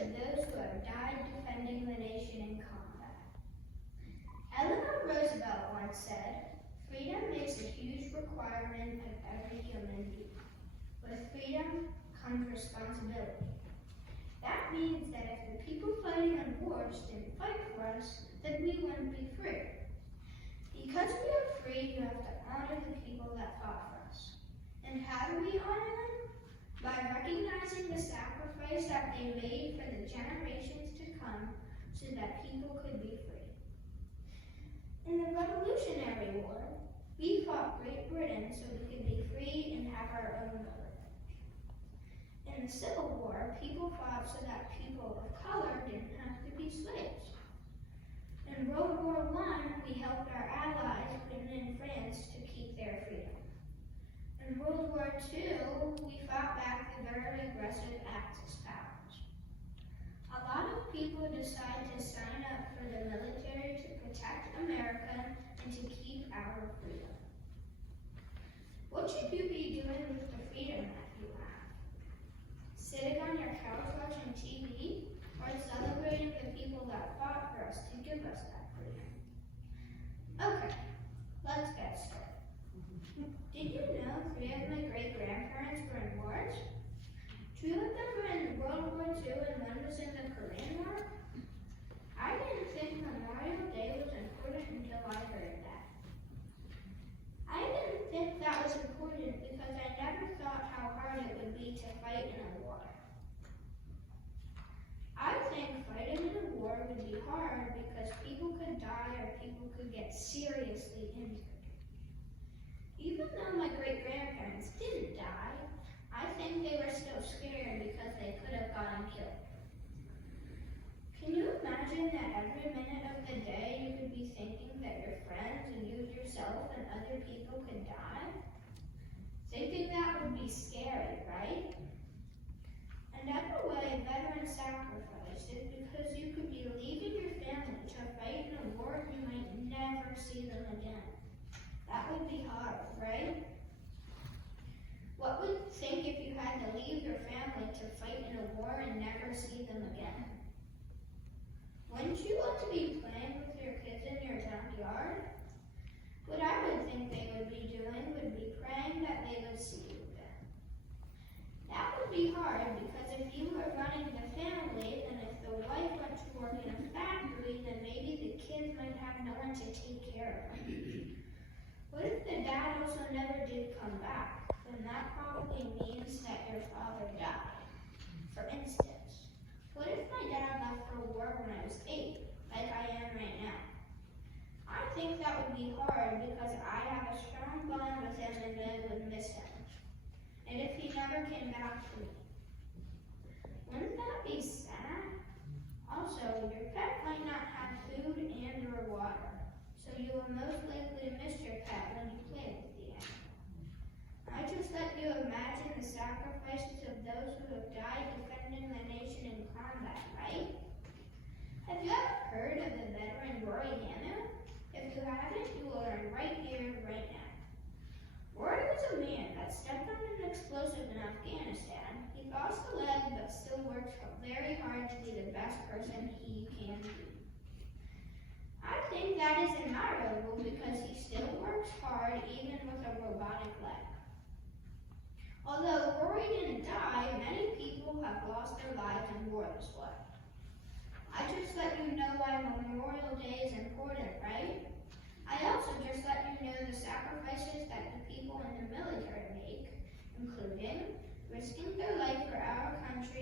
of those who have died defending the nation in combat. Eleanor Roosevelt once said, "Freedom is a huge requirement of every human being. With freedom comes responsibility." That means that if the people fighting in wars didn't fight for us, then we wouldn't be free. Because we are free, you have to honor the people that fought for us. And how do we honor them? By recognizing the sacrifice that they made for the generations to come so that people could be free. In the Revolutionary War, we fought Great Britain so we could be free and have our own government. In the Civil War, people fought so that people of color didn't have to be slaves. In World War I, we helped our allies, Britain and France, to keep their freedom. In World War II, we fought back the very aggressive Axis powers. A lot of people decide to sign up for the military to protect America and to keep our freedom. What should you be doing with the freedom that you have? Sitting on your couch watching TV, or celebrating the people that fought for us to give us that freedom? Okay, let's get started. Did you know 3 of my great-grandparents were in wars? 2 of them were in World War II and 1 was in the Korean War? I didn't think Memorial Day was important until I heard that. I didn't think that was important because I never thought how hard it would be to fight in a war. I think fighting in a war would be hard because people could die or people could get seriously injured. Even though my great-grandparents didn't die, I think they were still scared because they could have gotten killed. Can you imagine that every minute of the day you could be thinking that your friends and you yourself and other people could die? Thinking that would be scary, right? Another way veterans sacrifice is because you could be leaving your family to fight in a war and you might never see them again. That would be hard, right? What would you think if you had to leave your family to fight in a war and never see them again? Wouldn't you want to be playing with your kids in your backyard? What I would think they would be doing would be praying that they would see you again. That would be hard because if you were running the family, then if the wife went to work in a factory, then maybe the kids might have no one to take care of them. What if the dad also never did come back? Then that probably means that your father died. For instance, what if my dad left for war when I was 8, like I am right now? I think that would be hard because I have a strong bond with him and I would miss him. And if he never came back to me, wouldn't that be sad? Also, your pet might not have food and or water, so you will most likely miss your pet when you play with the animal. I just let you imagine the sacrifices of those who have died defending the nation in combat, right? Have you ever heard of the veteran Roy Hanna? If you haven't, you will learn right here, right now. Roy was a man that stepped on an explosive in Afghanistan. He lost a leg but still worked very hard to be the best person he can be. I think that is admirable because he still works hard even with a robotic leg. Although Roy didn't die, many people have lost their lives in war this way. I just let you know why Memorial Day is important, right? I also just let you know the sacrifices that the people in the military make, including risking their life for our country